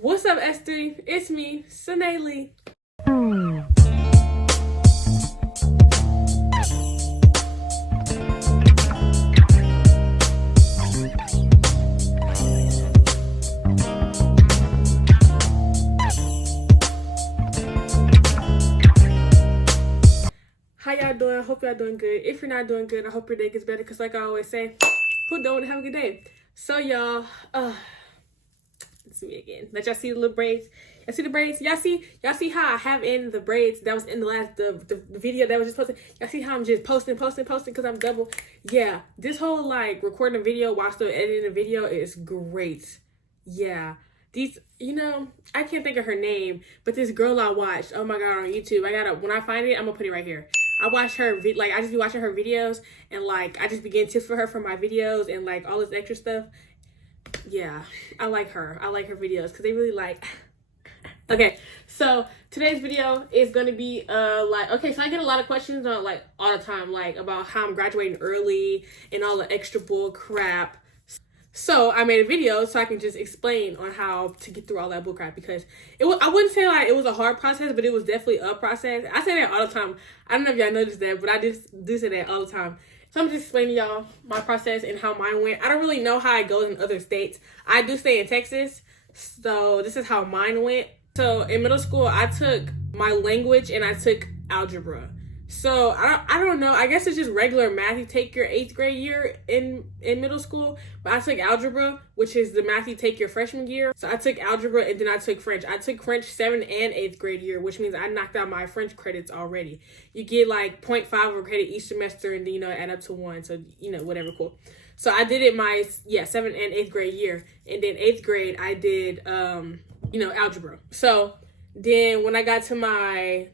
What's up, S3? It's me, Sanaylee. How y'all doing? Hope y'all doing good. If you're not doing good, I hope your day gets better, because like I always say, who don't have a good day? So y'all, it's me again. Let y'all see the little braids. Y'all see the braids? Y'all see how I have in the braids that was in the last the video that was just posted? Y'all see how I'm just posting because I'm double? Yeah, this whole like recording a video while still editing a video is great. Yeah. These, I can't think of her name, but this girl I watched, oh my god, on YouTube. When I find it, I'm gonna put it right here. I watch her, I just be watching her videos, and like, I just be getting tips for her for my videos and like all this extra stuff. Yeah, I like her. I like her videos because they really like. Okay, so today's video is gonna be okay, so I get a lot of questions on like all the time, like about how I'm graduating early and all the extra bull crap. So I made a video so I can just explain on how to get through all that bullcrap, because I wouldn't say like it was a hard process, but it was definitely a process. I say that all the time. I don't know if y'all noticed that, but I just do say that all the time. So I'm just explaining y'all my process and how mine went. I don't really know how it goes in other states. I do stay in Texas, so this is how mine went. So in middle school, I took my language and I took algebra. So I don't know. I guess it's just regular math you take your 8th grade year in middle school. But I took algebra, which is the math you take your freshman year. So I took algebra and then I took French. I took French 7th and 8th grade year, which means I knocked out my French credits already. You get like 0.5 of a credit each semester, and then add up to 1. So whatever, cool. So I did it my 7th and 8th grade year, and then 8th grade I did algebra. So then when I got to my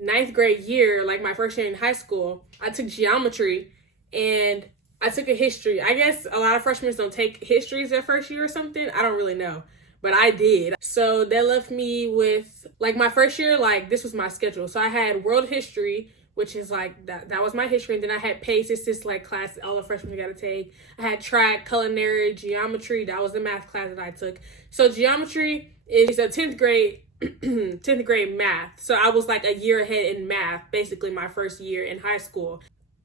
9th grade year, like my first year in high school, I took geometry and I took a history. I guess a lot of freshmen don't take histories their first year or something. I don't really know, but I did. So that left me with like my first year, like this was my schedule. So I had world history, which is like that was my history, and then I had PACE. It's this like class all the freshmen got to take. I had track, culinary, geometry. That was the math class that I took. So geometry is a 10th grade 10th grade math. So I was like a year ahead in math, basically my first year in high school.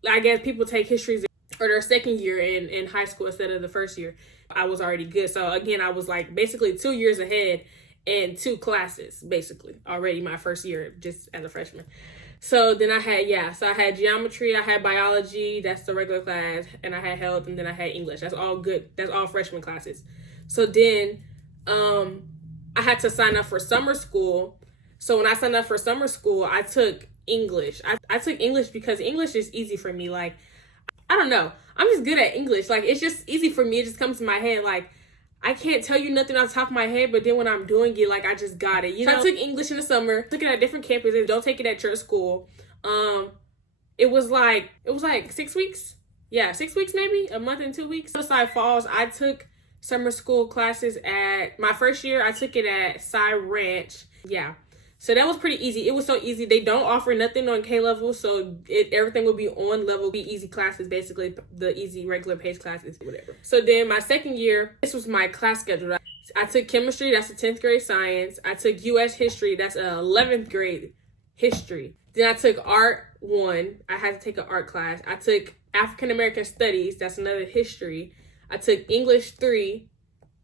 I guess people take histories or their second year in high school instead of the first year. I was already good. So again, I was like basically 2 years ahead in 2 classes, basically already my first year just as a freshman. So then I had geometry, I had biology, that's the regular class, and I had health, and then I had English. That's all good. That's all freshman classes. So then I had to sign up for summer school. So when I signed up for summer school, I took English. I took English because English is easy for me. Like, I don't know. I'm just good at English. Like, it's just easy for me. It just comes to my head. Like, I can't tell you nothing off the top of my head, but then when I'm doing it, like, I just got it. So I took English in the summer, took it at different campuses. Don't take it at your school. It was like 6 weeks. Yeah, 6 weeks maybe, a month and 2 weeks. Besides falls, I took summer school classes at my first year. I took it at Cy Ranch. Yeah. So that was pretty easy. It was so easy. They don't offer nothing on K level, so everything will be on level, be easy classes, basically the easy regular PACE classes, whatever. So then my second year, this was my class schedule. I took chemistry, that's a 10th grade science. I took US history, that's an 11th grade history. Then I took art 1. I had to take an art class. I took African American studies, that's another history. I took English 3,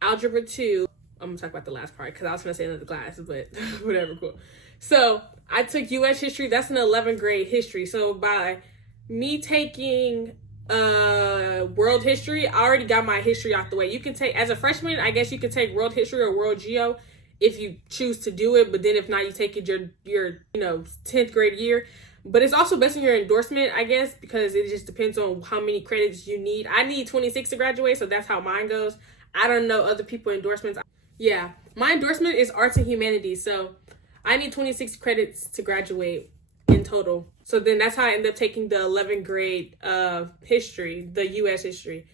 algebra 2. I'm gonna talk about the last part because I was gonna say another class, but whatever, cool. So I took US history, that's an 11th grade history. So by me taking world history, I already got my history out the way. You can take, as a freshman, I guess you can take world history or world geo if you choose to do it, but then if not, you take it your 10th grade year. But it's also based on your endorsement, I guess, because it just depends on how many credits you need. I need 26 to graduate, so that's how mine goes. I don't know other people's endorsements. Yeah, my endorsement is arts and humanities, so I need 26 credits to graduate in total. So then that's how I ended up taking the 11th grade history, the U.S. history.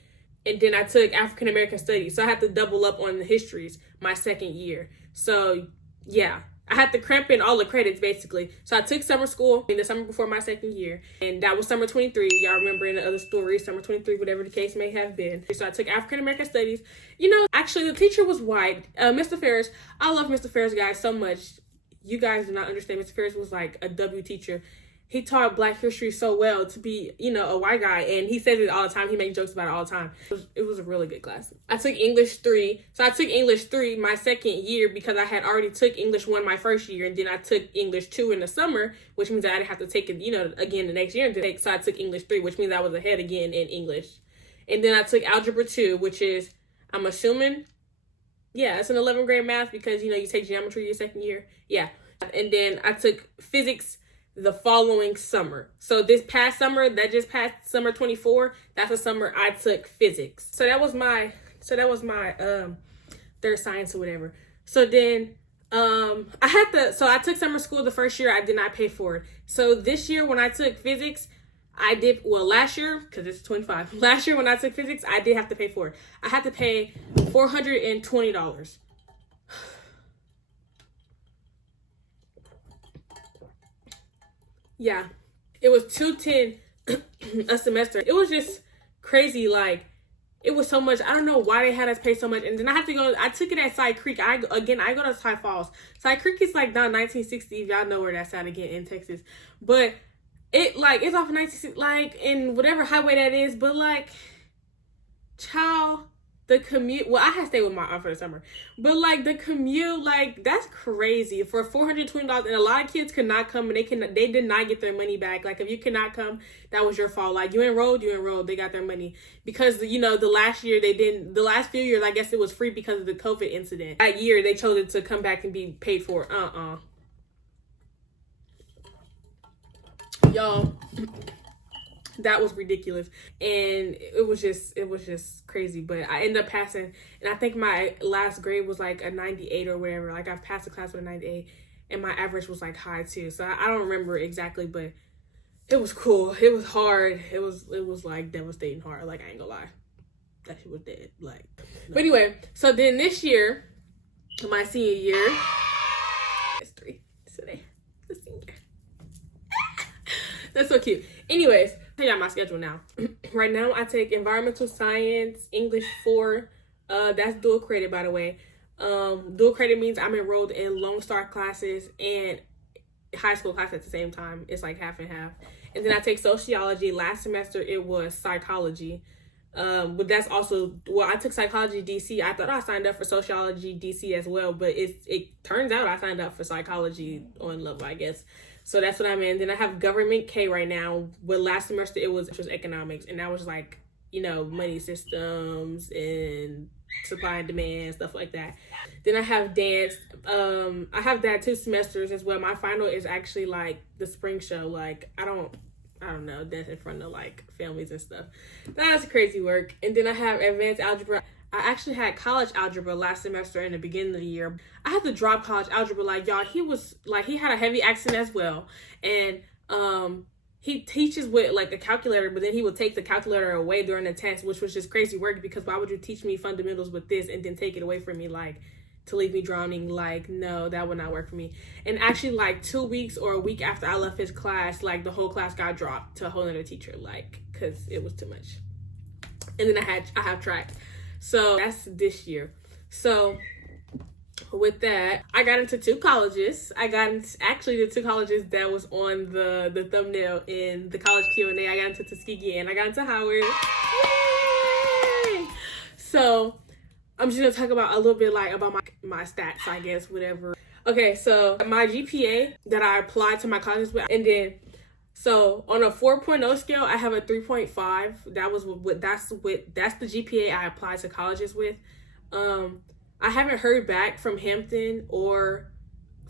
And then I took African American studies, so I had to double up on the histories my second year. So yeah, I had to cramp in all the credits basically. So I took summer school in the summer before my second year, and that was summer 23. Y'all remember in the other story, summer 23, whatever the case may have been. So I took African American studies. I actually, the teacher was white. Mr. Ferris, I love Mr. Ferris, guys, so much. You guys do not understand. Mr. Ferris was like a W teacher. He taught Black history so well to be, you know, a white guy. And he says it all the time. He makes jokes about it all the time. It was a really good class. I took English 3. So I took English 3 my second year because I had already took English 1 my first year. And then I took English 2 in the summer, which means I didn't have to take it, you know, again the next year. So I took English 3, which means I was ahead again in English. And then I took Algebra 2, which is, I'm assuming, yeah, it's an 11th grade math because, you know, you take geometry your second year. Yeah. And then I took physics the following summer. So this past summer, that just passed, summer 24, that's the summer I took physics. So that was my third science or whatever. So then I took summer school the first year. I did not pay for it. So this year when I took physics, I did, well, last year, because it's 25. Last year when I took physics, I did have to pay for it. I had to pay $420. Yeah, it was $210 a semester. It was just crazy. Like, it was so much. I don't know why they had us pay so much. And then I took it at Side Creek. I go to Side Falls. Side Creek is like down 1960. Y'all know where that's at again in Texas. But it's off 1960, like in whatever highway that is. But like, child, the commute, well, I had to stay with my aunt for the summer, but like the commute, like that's crazy for $420. And a lot of kids could not come, and they did not get their money back. Like, if you cannot come, that was your fault. Like, you enrolled, they got their money, because, you know, the last few years, I guess it was free because of the COVID incident. That year they chose it to come back and be paid for. Y'all, that was ridiculous. And it was just crazy. But I ended up passing, and I think my last grade was like a 98 or whatever. Like, I've passed the class with a 98, and my average was like high too. So I don't remember exactly, but it was cool. It was hard. It was like devastating hard. Like, I ain't gonna lie, that shit was dead. Like, no. But anyway, so then this year, my senior year, it's 3 today, the senior. That's so cute. Anyways, tell y'all my schedule now. Right now, I take environmental science, English 4. That's dual credit, by the way. Dual credit means I'm enrolled in Lone Star classes and high school classes at the same time. It's like half and half. And then I take sociology. Last semester, it was psychology. But that's also, well, I took psychology DC. I thought I signed up for sociology DC as well, but it turns out I signed up for psychology on level, I guess. So that's what I'm in. Then I have government K right now. But last semester it was economics, and that was like, you know, money systems and supply and demand, stuff like that. Then I have dance. I have that 2 semesters as well. My final is actually like the spring show. Like, I don't know, dance in front of like families and stuff. That's crazy work. And then I have advanced algebra. I actually had college algebra last semester in the beginning of the year. I had to drop college algebra. Like, y'all, he had a heavy accent as well. And he teaches with like a calculator, but then he would take the calculator away during the test, which was just crazy work, because why would you teach me fundamentals with this and then take it away from me, like, to leave me drowning? Like, no, that would not work for me. And actually, like 2 weeks or a week after I left his class, like the whole class got dropped to a whole other teacher, like, because it was too much. And then I have track. So that's this year. So with that, I got into 2 colleges. I got into, actually, the 2 colleges that was on the thumbnail in the college Q&A. I got into Tuskegee and I got into Howard. Yay! So I'm just gonna talk about a little bit like about my stats, I guess, whatever. Okay, so my GPA that I applied to my colleges with, and then so on a 4.0 scale, I have a 3.5. That's the GPA I applied to colleges with. I haven't heard back from Hampton or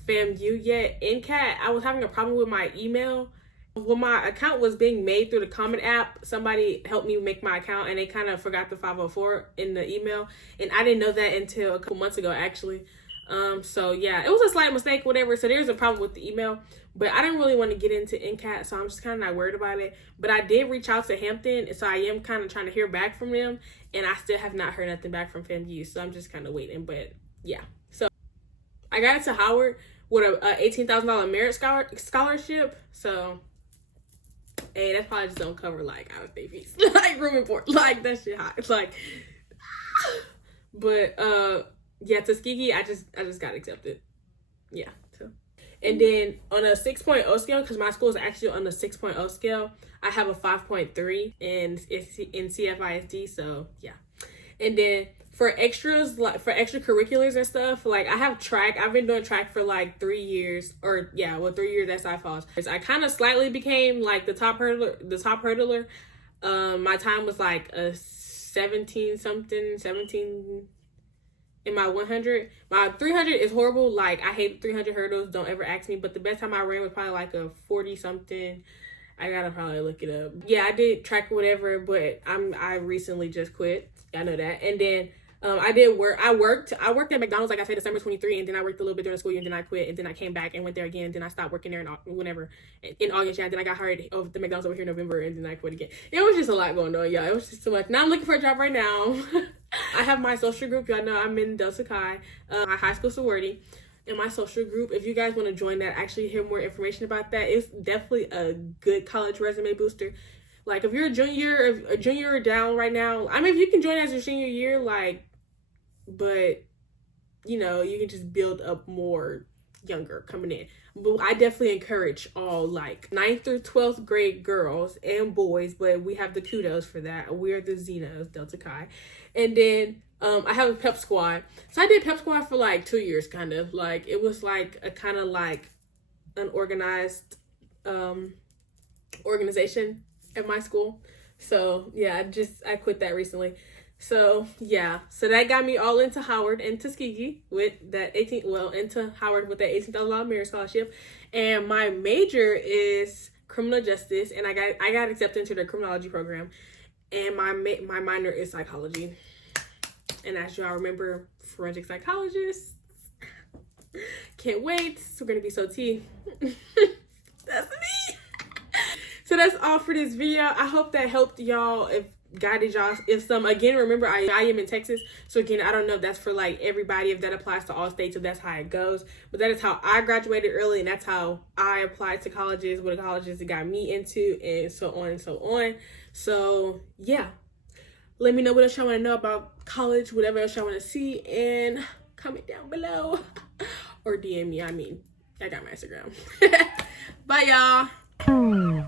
FAMU yet. NCAT, I was having a problem with my email. When my account was being made through the Common App, somebody helped me make my account, and they kind of forgot the 504 in the email, and I didn't know that until a couple months ago, actually. So yeah, it was a slight mistake, whatever. So there's a problem with the email, but I didn't really want to get into NCAT, so I'm just kind of not worried about it. But I did reach out to Hampton, so I am kind of trying to hear back from them, and I still have not heard nothing back from FAMU, so I'm just kind of waiting. But yeah, so I got into Howard with a $18,000 merit scholarship. So hey, that probably just don't cover like out of state fees, like room and board, like that shit hot. It's like, But yeah, Tuskegee, I just got accepted. Yeah. So. And then on a 6.0 scale, because my school is actually on the 6.0 scale, I have a 5.3 in CFISD. So yeah. And then for extras, like for extracurriculars and stuff, like I have track. I've been doing track for like 3 years, or yeah, well 3 years at Cy Falls. I kind of slightly became like the top hurdler. My time was like a 17 in my 100. My 300 is horrible. Like I hate 300 hurdles. Don't ever ask me. But the best time I ran was probably like a 40 something. I gotta probably look it up. Yeah, I did track or whatever, but I recently just quit. I know that. And then I worked at McDonald's, like I said, December 23, and then I worked a little bit during the school year, and then I quit, and then I came back and went there again, and then I stopped working there in August, yeah, and then I got hired over the McDonald's over here in November, and then I quit again. It was just a lot going on, yeah. It was just too much. Now I'm looking for a job right now. I have my social group. Y'all know I'm in Delta Chi, my high school sorority. In my social group, if you guys want to join that, actually hear more information about that, it's definitely a good college resume booster. Like if you're a junior or down right now, I mean, if you can join as your senior year, like, but you know, you can just build up more younger coming in. But I definitely encourage all like 9th through 12th grade girls and boys, but we have the kudos for that. We're the XINOS, Delta Chi. And then I have a PEP squad. So I did PEP squad for like 2 years, kind of. Like it was like a kind of like an organized organization at my school. So yeah, I quit that recently. So yeah, so that got me all into Howard and Tuskegee with that into Howard with that $18,000 merit scholarship. And my major is criminal justice, and I got accepted into the criminology program. And my minor is psychology. And as y'all remember, forensic psychologist. Can't wait. We're gonna be so tea. That's me. So that's all for this video. I hope that helped y'all, guided y'all. Again, remember I am in Texas. So again, I don't know if that's for like everybody, if that applies to all states, so that's how it goes. But that is how I graduated early, and that's how I applied to colleges, what colleges it got me into, and so on and so on. So yeah. Let me know what else y'all want to know about college, whatever else y'all want to see, and comment down below. Or DM me, I got my Instagram. Bye, y'all.